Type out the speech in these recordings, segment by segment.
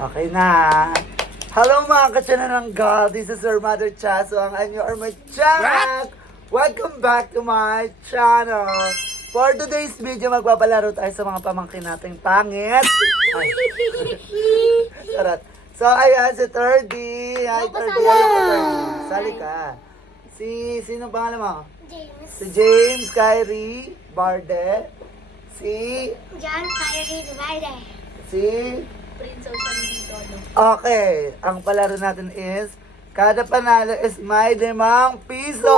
Okay na. Hello mga ka-Chanananggal. This is your Mother Chaswang and you are my Chanak. Welcome back to my channel. For today's video, magpapalaro tayo sa mga pamangkin nating pangit. Ay. Charot. So, ayan, si Thirdy. Hi, Thirdy. Sali ka. Sino pangalan mo? James. Si James, Kyrie, Barde. Si... John Kyrie Divide. Si... Prince Ocean dito, no? Okay, ang palaro natin is, kada panalo is may 5 piso!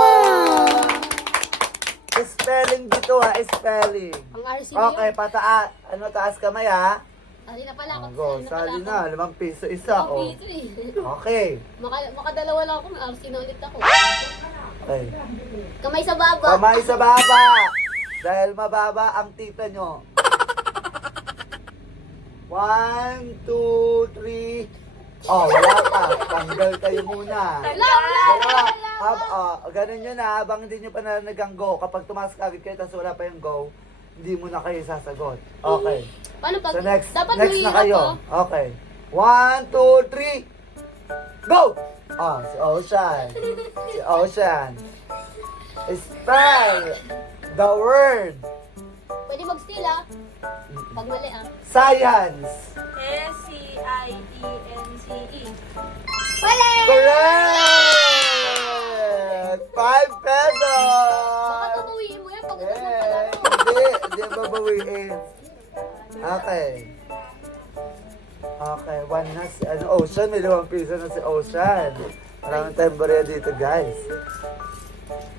Spelling dito ha, spelling. Ang RC Okay, taas kamay ha. Sali na pala ako. Go, sali na, 5 piso isa. Oh, Oh. piso eh. Okay. Makadalawa lang ako, may RC na ulit ako. Okay. Kamay sa baba. Kamay sa baba! Dahil mababa ang tita nyo. 1, 2, 3. Oh, wala pa. Tanggal kayo muna. Ganun yun na, habang hindi nyo pa narinig ang go. Kapag tumaas ka agad kayo, tapos wala pa yung go, hindi mo na kayo sasagot. Okay. Paano pag... So next dapat na mahirap kayo. to. Okay. 1, 2, 3. Go! Oh, si Ocean. Si Ocean. Spell the word Pwede mag-steal ah. Pag mali ah. science. S-C-I-E-N-C-E. Wala! Correct! 5 pesos! Baka tutuwiin mo yan pag ito mo pala. Hindi babawiin. Okay. Okay, 1 na si Ocean. May 2 piso na si Ocean. Maraming tayong barya dito, guys.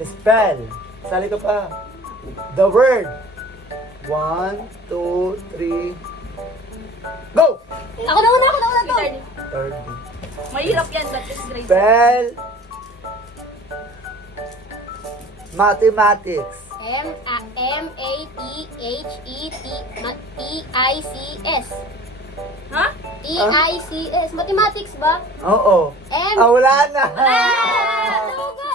Spell. Sali ka pa. The word. 1, 2, 3. Go! Ako na to. Third. Mahirap yan, but it's great. Spell. Mathematics. M-A-T-H-E-T-I-C-S. Ha? T-I-C-S. Mathematics ba? Oo. M. Wala na. Tugo.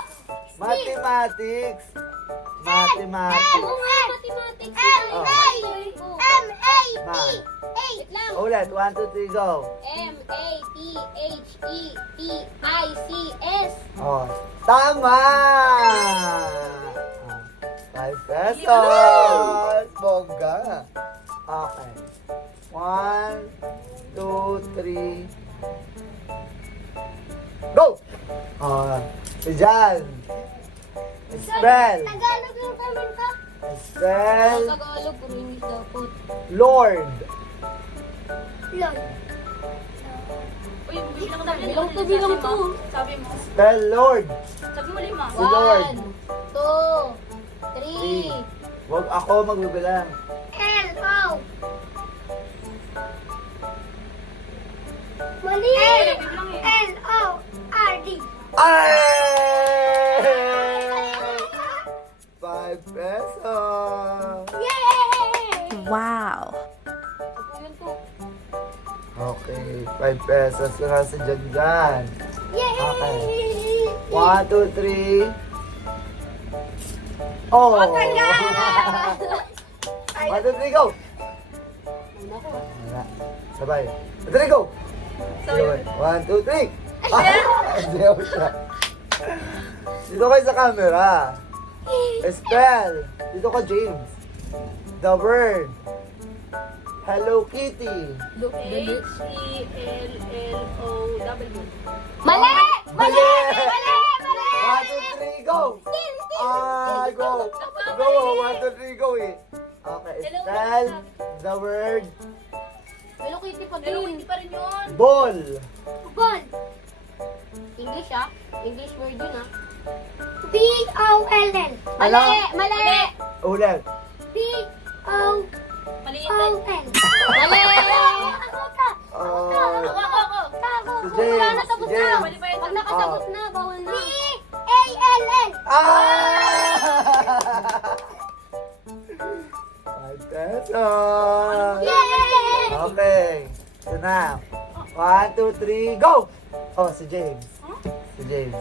Mathematics. Oo Mathematics. nga, mathematics. Wait lang. Ulit. 1, 2, 3, go. M-A-T-H-E-T-I-C-S. Oh, tama! 5 pesos! Bongga! Okay. 1, 2, 3. Go! Oh, si Jan. Spell. Tagalog yung comment ko. Spell. Tagalog, puro English daw po. Lord. Lord. Uy, bilang na Bilang to, bilang to. Sabi mo. Spell Lord. Sabi mo 5. Si Lord. 1, 2, 3. Huwag ako magbibilang. L-O. Mali. bilang eh. L-O-R-D. Ay! 5 pesos. Yay! Wow. Ako yun to. Okay, 5 pesos lang sa dyan. Yay! Okay. 1, 2, 3. Oh! 1, 2, 3, go! Una ko. Wala. Sabay. 1, 2, 3, go! Sabay. 1, 2, 3! Hindi ako siya. Dito kayo sa camera. Spell. Dito ka, James. The word. Hello Kitty. Look, dali. H-E-L-L-O-W. Mali! Mali! Mali! 1, 2, 3, go! Ay, go! Go! 1, 2, 3, go eh. Okay, spell the word Hello Kitty pag Pero yun. hindi pa rin yun. ball. Ball. English ah. English word yun ah. B-O-L-L. Mali! Alam? Mali! Ulit. B-O-O-L. Maliit lang. Mali! Ako ka. Oh, Ako. Ako. si Wala na, James. tapos Si na. James. Mali pa yun. Pag nakasagot na, bawal na. B-A-L-L. Ah! 5 pesos. Yay! Okay. Ito na. 1, 2, 3, go! Oh, si James. Si James.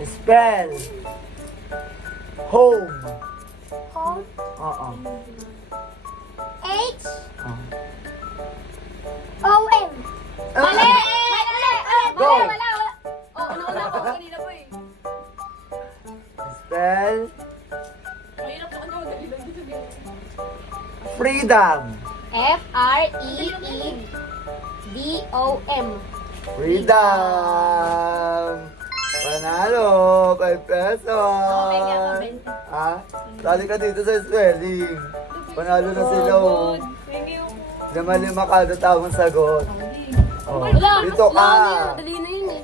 Spell. Home. Home. Oo. H. Oh. O-M. Freedom. Freedom. Freedom. Panalo. 5 pesos. Okay, kaya ako 20. Ha? Tali ka dito sa spelling. Panalo na sila. Oh. Good. Maybe yung... Lima kada tamang sagot. Oh, Wala, dito mas ka. dali na yun eh.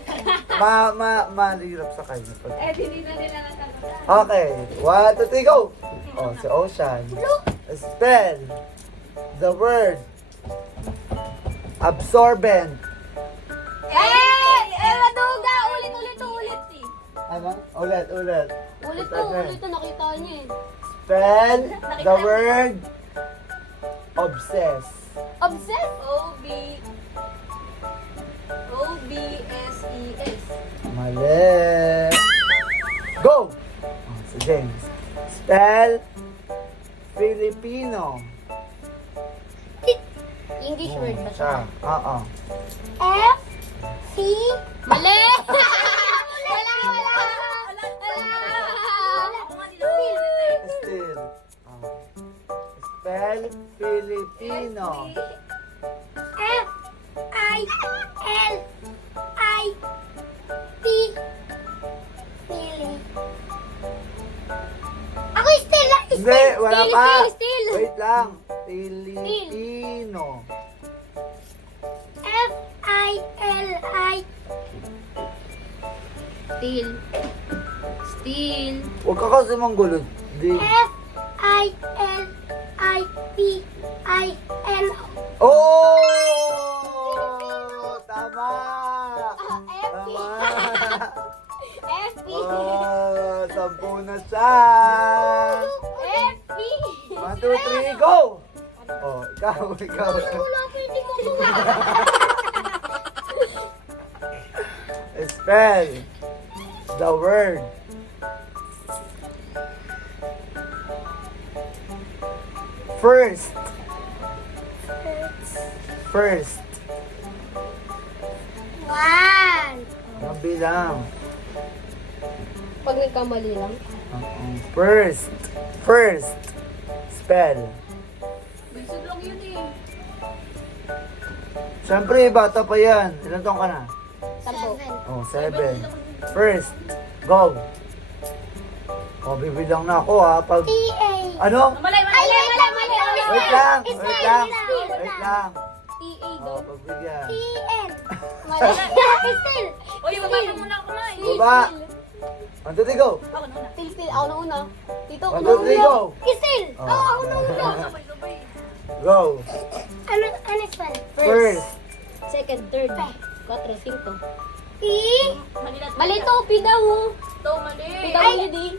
Mahirap sa kanya. Hindi na nila natagot. Okay, 1, 2, 3, go! Oh, si Ocean. Spell the word absorbent. Maduga! Ulit. Ano? Ulit. Ulit to, nakita niya eh. Spell the word obsess. Obsessed? O-B-S-E-S. Mali. Go! Oh, si James. Spell Filipino. English word ba siya? Siya. Oo. F, C, Mali! Still. Oh. Spell Filipino. F, I, L, I, P, Pili. Ako still. Hindi, wala Still, pa. still. Wait lang. Filipino. F, I, L, I, Still. Huwag ka kasi manggulo. Di. F, I, L, I, P, I, N, O. Oh! Tama! F, P. Tama! F, P. Oh, 10 na siya! F, P. 1, 2, 3, go! Oh, ikaw. Wala pa, hindi mo Spell the word first. First. One. Mabilang. Pag nagkamali lang. First. First. Spell. Bigsod lang yun eh. Siyempre, bata pa yan. Ilan taong ka na? 10. Oh, 7. First. Go. Oh, bibilang na ako ha. Pag... T, A. Ano? Malay. Wait lang. It's Wait fine, lang. wait lang. Wait lang. TA Oh, daw. pagbigyan. T, N. Mali. Still. Uy, baba na muna ako na eh. Baba. 1, 2, 3, go. Ako na una. Til. Ako na una. Tito, 1, 2, 3, go. Still. Oh. Ako na una. Sabay. Go. Ano spell? First. Second, third. 4, 5. T, Mali na. Mali to, P daw. Ito, mali. P daw ulit eh.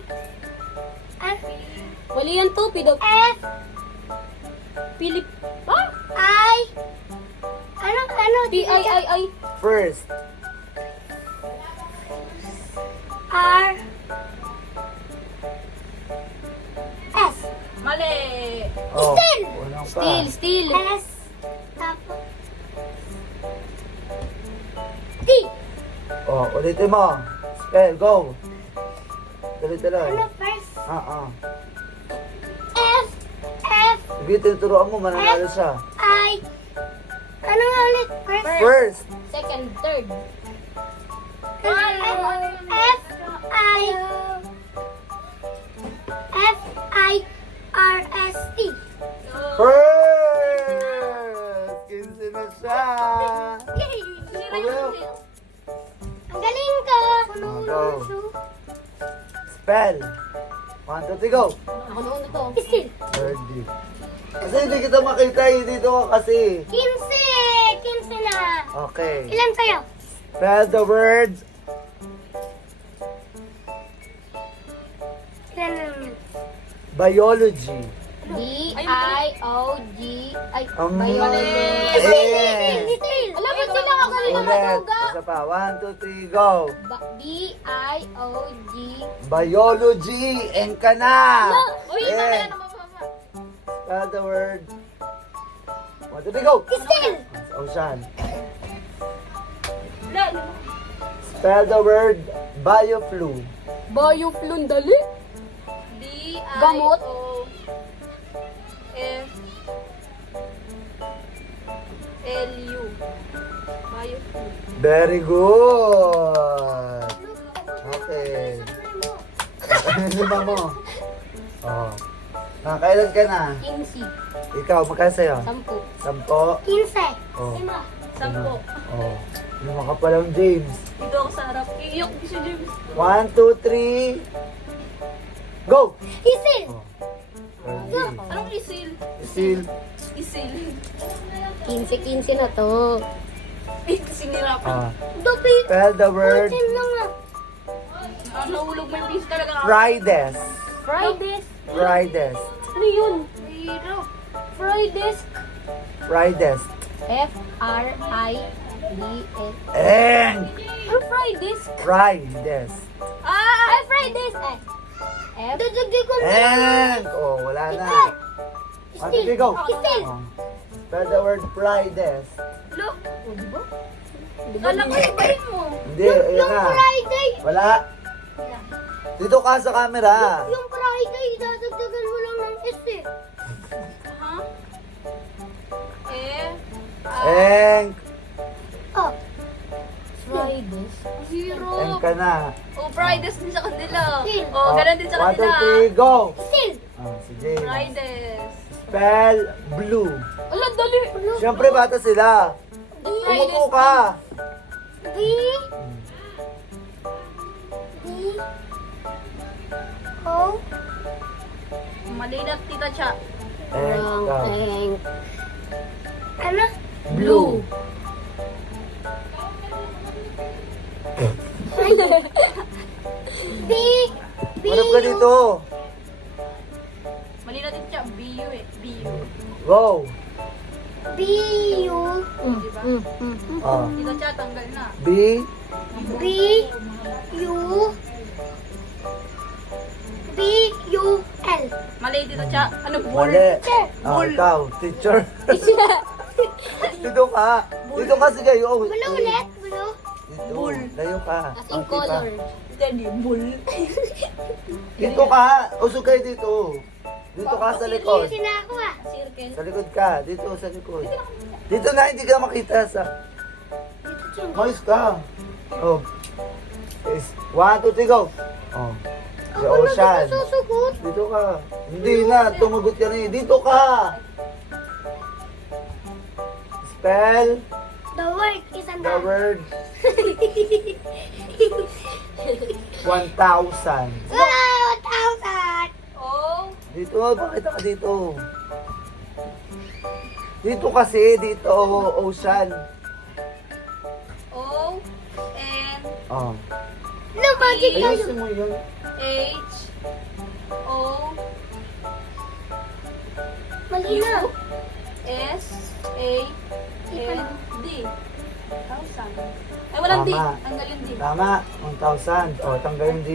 Mali yan to, P daw. F, Philip. Ah? I. Ano? P-I-I-I. First. R, S. Mali. Oh, Still. unang pa. Still. S. Tapos. T. Oh, ulitin mo. Spell, go. Tuloy-tuloy. Ano first? F, F, Sige, tinuturoan mo, mananalo siya. I. Ano nga ulit? First. Second, third. F, I. F, I, R, S, T. First! 15 na siya. Yay! Hello. Ang galing ka! Go. Spell. 1, 2, 3, go. Ako na una to. Still. 30. Kasi hindi kita makita eh. Dito ka kasi. 15 na. Okay. Ilan sa'yo? Spell the word Ilan lang yun? biology. B-I-O-G. Ay, Ang biology. Eh. Still. Alam mo sila ako galing ng Ulit. matuga. Isa pa. 1, 2, 3, go. B-I-O-G. Biology. And ka na. Uy, Eh. mamaya na mababa. Spell the word. 1, 2, 3, go. Still. Ocean. Lan. Spell the word bioflu. Bioflun, dali. D-I-O. Gamot? F. L-U. Biofuel. Very good. Okay. Lima mo. Oh. Nakakailan ka na? 15. Ikaw, magkano sa'yo? 10. 10? 15. Oh. Lima. 10. Oh. Lima ka pa lang, James. Dito ako sa harap. Iiyak ko si James. 1, 2, 3. Go! Isil. Oh. Ready. Anong isil? Isil. Isil. 15 na to. Ah. Sinirapan. Dupi. Spell the word Isil lang ah. Nahulog mo yung piece talaga. Fridays. Fridays. Fridays. Ano yun? Mahirap. Fridays. Fridays. F-R-I-D-S. And Ano Fridays? Fridays. Ay, Fridays. F. Dadagdag ko na. And oh, wala na. One, two, three, go. Isil. Oh. Spell the word Fridays. Look. O, diba? Kala ko ibahin mo. Hindi, ayun Yung na. Friday. Wala. Dito ka sa camera. Yung Friday, dadagdagan mo lang ng S eh. Ha? F. And Oh. Fridays. Zero. and ka na. Oh, Fridays din sa kanila. Isil. Oh, ganun din sa 1, 2, kanila. 3, go. Isil. Oh, si James. Fridays. Spell blue. Ala, dali. Siyempre bata sila. Umupo ka. B. B. O. Mali na, Tita Cha. And ka. Ano? Blue. B. B. Hanap ka dito. Mali na, Tita Cha. B-U eh. B-U. Go. B. U. Diba? Oh. Tita Cha, tanggal na. B. B. U. B. U. L. Mali, Tita Cha. Ano, bull? Mali. Teacher. Oh, ikaw, teacher. Dito ka. Dito ka, sige. Oh, Wala ulit. Wala. Dito. Bull. Layo ka. As in Oh, tita. color. Hindi, bull. Dito ka. Usog kayo dito. Dito ka sa likod. Sina ako ah. Circle. Sa likod ka. Dito sa likod. Dito na, hindi ka makita sa... Moist ka. Oh. 1, 2, 3, go. Oh. The Ako na ocean. susugot. Dito ka. Hindi na, tumagot ka na eh. Dito ka. Spell The word is the under. word 1,000. Wow! 1,000! Oh. Dito, pakita ka dito. Dito kasi, dito, ocean. O. N. Oh. No, magic kayo. Ayusin mo yun. H. O. Mali na. S. A. N. D. 1,000. Ay, walang D. Tama. Tanggal yung D. Tama, 1,000. O, tanggal yung D.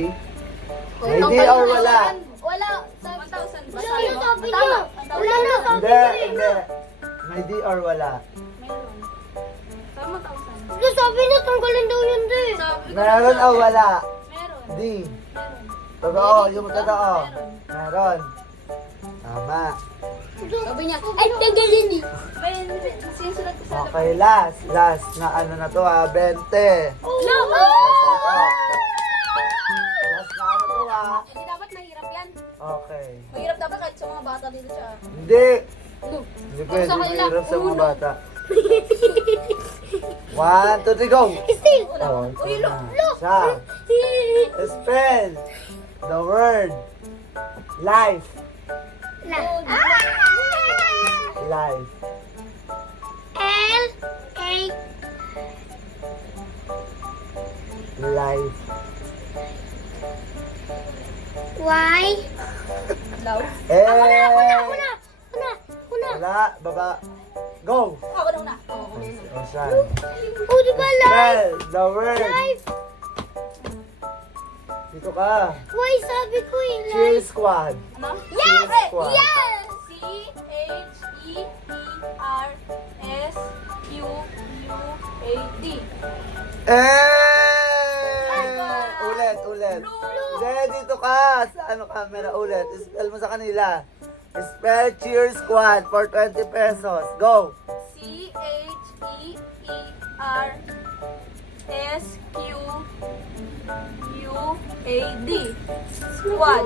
Oh, May D or wala? Wala. 1,000. Wala Basahin na mo. sabi Tama. niyo. Wala na sabi Hindi, niyo. hindi. May D or wala? Meron. Tama, 1,000. Hindi, sabi niyo tanggalin daw yun din. Sabi ko Meron na- o wala? Meron. D. Meron. Totoo, yung totoo. Meron. Meron. Tama. Sabi niya, ay, tanggalin eh. May sinusunod ko sa Okay, last. Last na ano na to ha, 20. No! Last na ano to ha. Hindi dapat mahirap yan. Okay. Mahirap dapat kahit sa mga bata dito siya. Hindi. No. Hindi pwede Sa kanila, mahirap sa mga uno. bata. 1, 2, 3, go! Still. Oh, Uy, ito look, na. Siya. Spell the word life. La. Life. L. A. Life. Y. Love. Eh. Una. Wala. Baba. Go. Ako na una. Ocean. Oh, di ba life? Spell the word. Life. Dito ka. Why sabi ko eh, Chill life? squad. Ano? Chill squad. Yes! C-H-E-P-R-S-Q-U-A-D. Eh! Ulit. Hindi, dito ka. Sa ano camera ulit. Spell mo sa kanila. Spell cheer squad for 20 pesos. Go. C-H H-E-R-S-Q-U-A-D. Squad.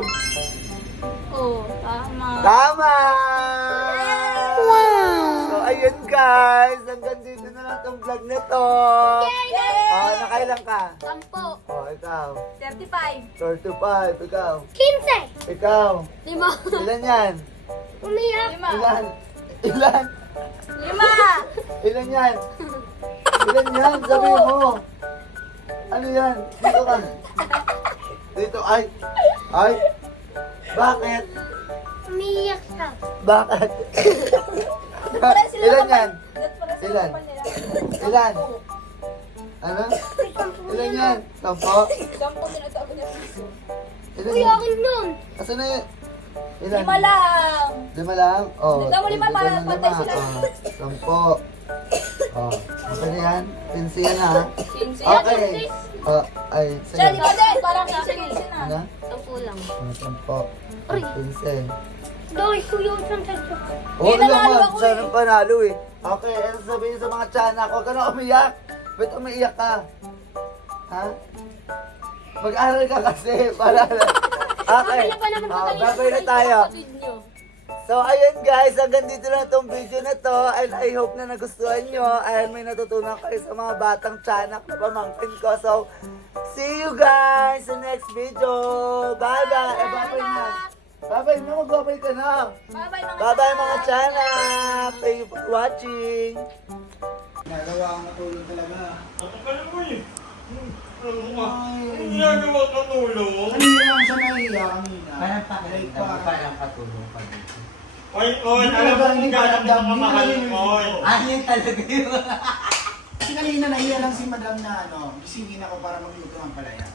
Oh, tama. Tama! So, ayun guys. Hanggang dito na lang itong vlog nito. Nakailang ka? 10. Ikaw. 35. 35. Ikaw. 15. Ikaw. 5. Ilan yan? Umiyak. 5. Ilan? Ilan? 5. Ilan yan? Ilan yan? Sabi mo. Ano yan? Dito ka. Dito. Ay. Ay. Bakit? Umiyak siya. Bakit? Pareho sila Ilan kapal. yan? Pareho sila Ilan? kapal nila. Ilan? Ano? Ilan yan? 10? 10 tinatago niya. Ilan Uy, yan? akin nun. Asan na yun? Ilan? 5 lang. 5 lang? Oh. Dito mo 5 para pantay sila. 10. Oh. Okay na yan? 15 yan ha? 15. Okay. Ay, Siya, di sige. ba din? Parang 15 na. Ano? 10 lang. 10. 15. Dahil kuya ko siyang tagpo. Oo Hindi, nanalo naman, ako siya eh. nang panalo eh. Okay, ano sabihin sa mga tiyanak? Huwag ka na umiyak. Ba't umiiyak ka? Ha? Mag-aral ka kasi para... Okay, Kaya pa naman babay na tayo. So, ayun guys, hanggang dito na itong video na to. And I hope na nagustuhan nyo. And may natutunan kayo sa mga batang tiyanak na pamangkin ko. So, see you guys sa next video. Bye-bye. Babay na. Babay na, magbabay ka na. Bye-bye mga Bye-bye mga tiyanak. Thank you for watching. Nagawa ang natulog talaga. Alam mo eh. Ang ginagawa ka tulong. Kanina lang siya nahiya kanina. Parang pakiramdam mo, Like, parang katulong pa dito. Oy, alam mo kung gano'n kita mamahal ko. Yun talaga yun. Kasi kanina nahiya lang si madam na gisingin ako para magluto ng palaya.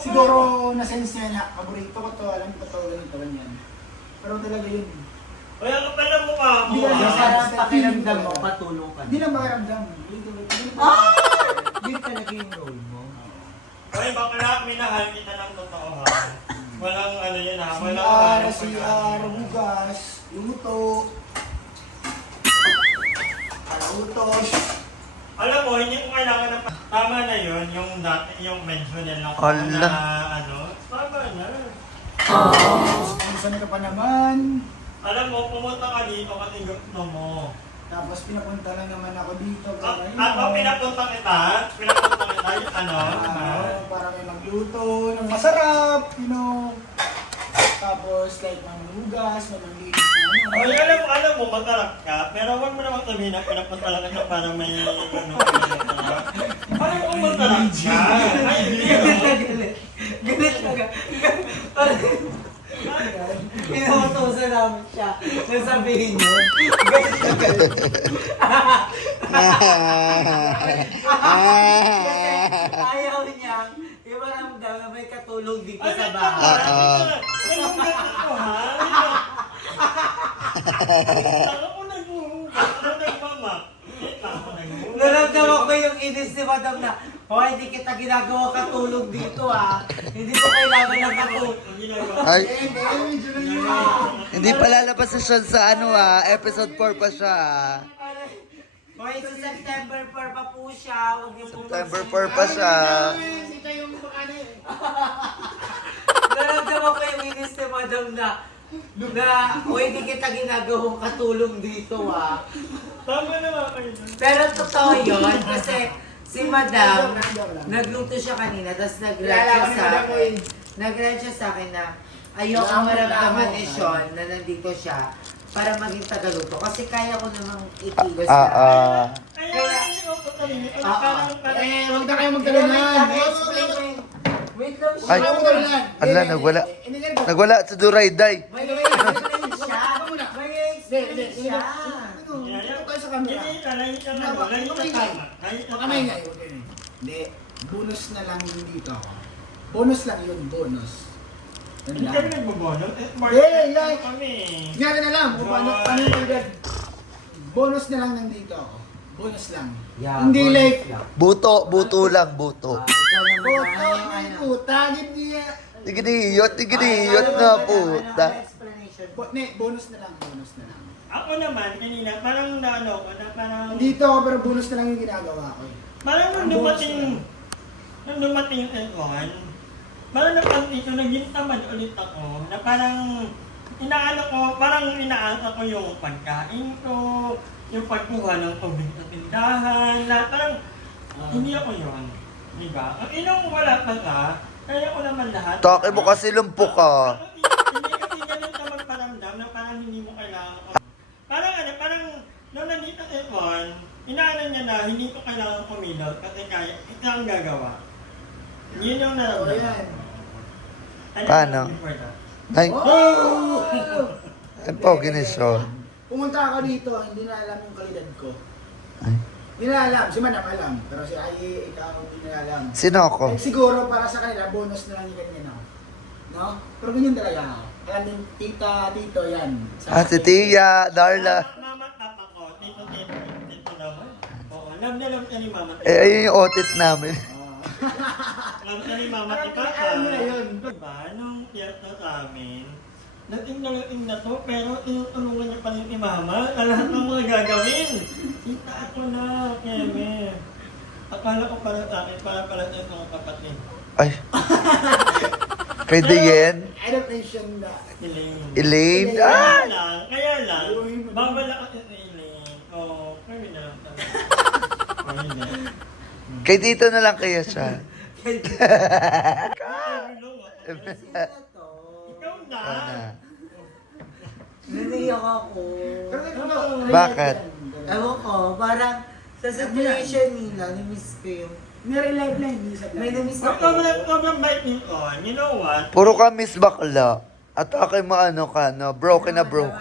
Siguro na-sense niya na paborito ko to, alam ko to, ganito, ganyan. Pero talaga yun. Oy, ang kapal na mukha mo. Hindi Yung lang ah. parang pakiramdam mo, katulong ka. Hindi lang makaramdam. Yun talaga yung role mo. Oy, bakla, minahal kita ng totoo ha. Walang ano yun ha. Si Walang Ara, ano si pag- Hugas, luto. Utos. Alam mo, hindi mo kailangan ng... Tama na yun, yung dati, yung mention nila ko Ala. na ano. Tama na. Saan ka pa naman? Alam mo, pumunta ka dito kasi gusto mo. Tapos pinapunta lang naman ako dito. Ako pinapunta kita, yung ano. Para may magluto ng masarap, Tapos like manghugas, maglinis na Ay, alam mo, matarap ka, pero huwag mo naman sabihin na pinapunta lang ka para may ano. Alam mo, matarap ka. Ay, hindi Galit talaga. Inuutosan namin siya. Nasabihin nyo. Galit na galit. Kasi ayaw niya. Iparamdam na may katulong dito sa bahay. Anong ganito ko, ha? Ako naghuhugas, ako nagmamak. Naramdaman ko yung inis ni Madam na, hindi kita ginagawa katulog dito Hindi ko kailangan ng katulog. Ay, hindi pa lalabas na siya sa episode 4 pa siya. Sa September 4 pa po siya. Huwag niyo pong September 4 pa siya. Naramdaman ko yung inis ni Madam na, hindi kita ginagawang katulong dito Tama naman kayo. Pero totoo yun kasi si Madam, nagluto siya kanina, tapos nag-rant siya sa akin na ayokong maramdaman ni Sean na nandito siya para maging tagaluto. Kasi kaya ko namang ikilos na. Kaya, hindi ko pa huwag na kayo magtalunan. Wait lang siya. Ay, ala, nagwala. Nagwala sa Durayday. May explain siya. May explain siya. Ito tayo sa camera. Baka may nga yun. Hindi. Bonus na lang yun dito. Bonus lang yun, bonus. Yan Hindi lang. kami nagbobonus. Like. Kami. Tingnan na lang kung paano yung agad. Bonus na lang nandito ako. Bonus lang. Yeah, Hindi bonus like, lang. Buto lang, buto. Ikaw naman, puta, ano? puta, hindi yan. Tigidiyot na puta. Ano explanation? Bonus na lang, bonus na lang. Ako naman, kanina, parang naano ko na parang... Dito ako, pero bonus na lang yung ginagawa ko. Parang nung dumating yung L1, parang napansin ko, naging tamad ulit ako, na parang inaasa ko yung pagkain ko, yung pagkuha ng tubig sa tindahan, na parang hindi ako yun. Diba? Ang inong wala pa ka, kaya ko naman lahat. Take mo kasi lumpo ka. Hindi kasi ganun ka magparamdam na parang hindi mo kailangan. Parang nung nandito sa L1, inaano niya na hindi ko kailangan kumilaw kasi kaya ito ang gagawa. Yun yung O naramdaman. yan. Paano? Ay, Oh! ay pogi ni Sean. Pumunta ako dito, hindi na alam yung kalidad ko. Ay. Hindi na alam, si Manam alam. Pero si Aye, ikaw, hindi na alam. Sino ako? Eh, siguro para sa kanila, bonus na lang yung ganyan ako. No? Pero ganyan talaga ako. Alam din, tita, tito, yan. Ah, si Tia, Darla. Mama at papa ko, tito naman. Oo, love na love ka ni mama. Eh, ayun yung otit namin. Love ka ni mama at papa. Alam nila yun. Diba, nung tiyata sa amin, nating na to, pero tinutulungan niya pa rin ni mama sa lahat ng mga gagawin. Kita ako na, Keme. Akala ko para sa akin, para sa mga kapatid. Ay. Kay Diane? I don't mention that. Elaine? Ah! Kaya lang, babala kasi sa Elaine. Oo, kami na lang talaga. Ayun eh. Kay Tito na lang kaya siya. Ikaw na. Ano? Naniyak ako. Pero ito, Bakit? Ewan ko, parang sa situation nila, na-miss ko yung... May live na hindi sa May na-miss Pag ako. sobrang bait nito, you know what? Puro ka miss bakla. At ako'y maano ka, no? Broken na broken.